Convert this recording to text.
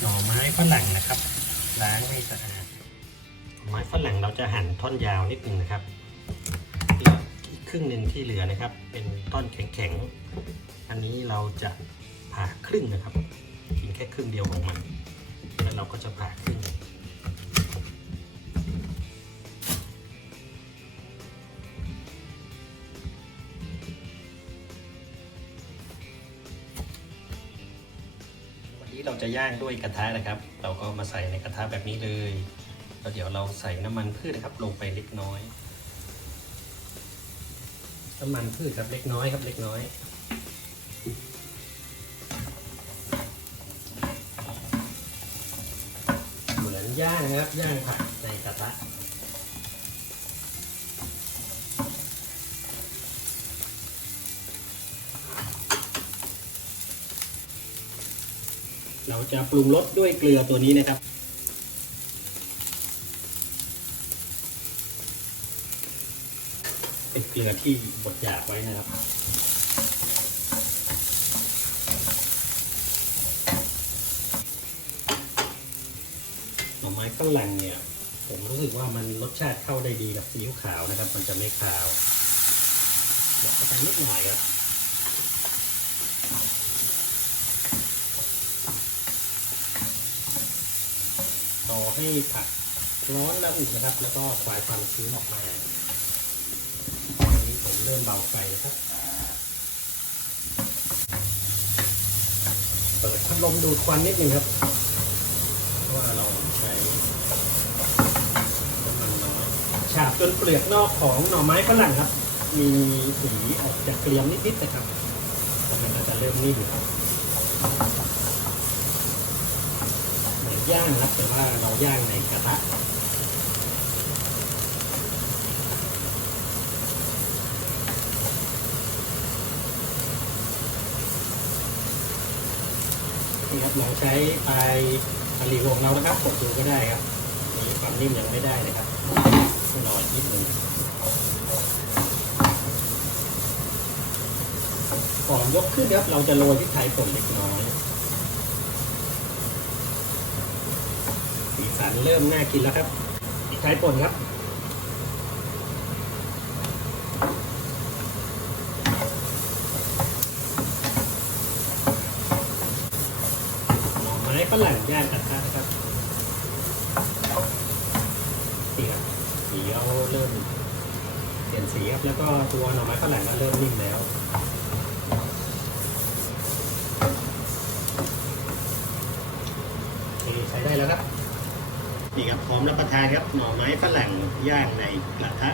หน่อไม้ฝรั่งนะครับ ล้างให้สะอาดหน่อไม้ฝรั่งเราจะหั่นท่อนยาวนิดนึงนะครับแล้วอีกครึ่งหนึ่งที่เหลือนะครับ เป็นท่อนแข็งๆอันนี้เราจะผ่าครึ่งนะครับ กินแค่ครึ่งเดียวของมันแล้วเราก็จะผ่าครึ่ง นี้เราจะย่างด้วยกระทะนะครับ เราก็มาใส่ในกระทะแบบนี้เลยแล้วเดี๋ยวเราใส่น้ำมันพืชนะครับ ลงไปเล็กน้อย น้ำมันพืชครับเล็กน้อยครับเล็กน้อยเหมือนย่างนะครับย่างผักในกระทะ เราจะปรุงรสด้วยเกลือตัวนี้นะครับ เป็นเกลือที่บดหยาบไว้นะครับหน่อไม้ฝรั่งเนี่ย ผมรู้สึกว่ามันรสชาติเข้าได้ดีกับซีอิ๊วขาวนะครับ มันจะไม่คาวเดี๋ยวเข้าไปนิดหน่อยครับ รอให้ผักร้อนแล้วอุ่นนะครับ แล้วก็คลายความชื้นออกมาตอนนี้ผมเริ่มเบาไฟครับเปิดพัดลมดูดควันนิดนึงครับเพราะว่าเราใช้น้ำมันน้อยฉาบจนเปลือกนอกของหน่อไม้ฝรั่งครับ มีสีออกจากเกลียมนิดๆนะครับมันก็จะเริ่มนิ่มครับ ย่างนะครับแต่ว่าเราย่างในกระทะนี่ครับเราใช้ปลายตะหลีวงเรานะครับกดดูก็ได้ครับนี่ความนิ่มยังไม่ได้นะครับต้องรออีกนิดหนึ่งก่อนยกขึ้นครับเราจะโรยพริกไทยป่นเล็กน้อย สันเริ่มน่ากินแล้วครับพริกไทยป่นครับ หน่อไม้ฝรั่งย่างกระทะนะครับนี่ครับสีเราเริ่มเปลี่ยนสีครับแล้วก็ตัวหน่อไม้ฝรั่งก็เริ่มนิ่มแล้ว โอเคใช้ได้แล้วครับ นี่ครับพร้อมรับประทานครับหน่อไม้ฝรั่งย่างในกระทะ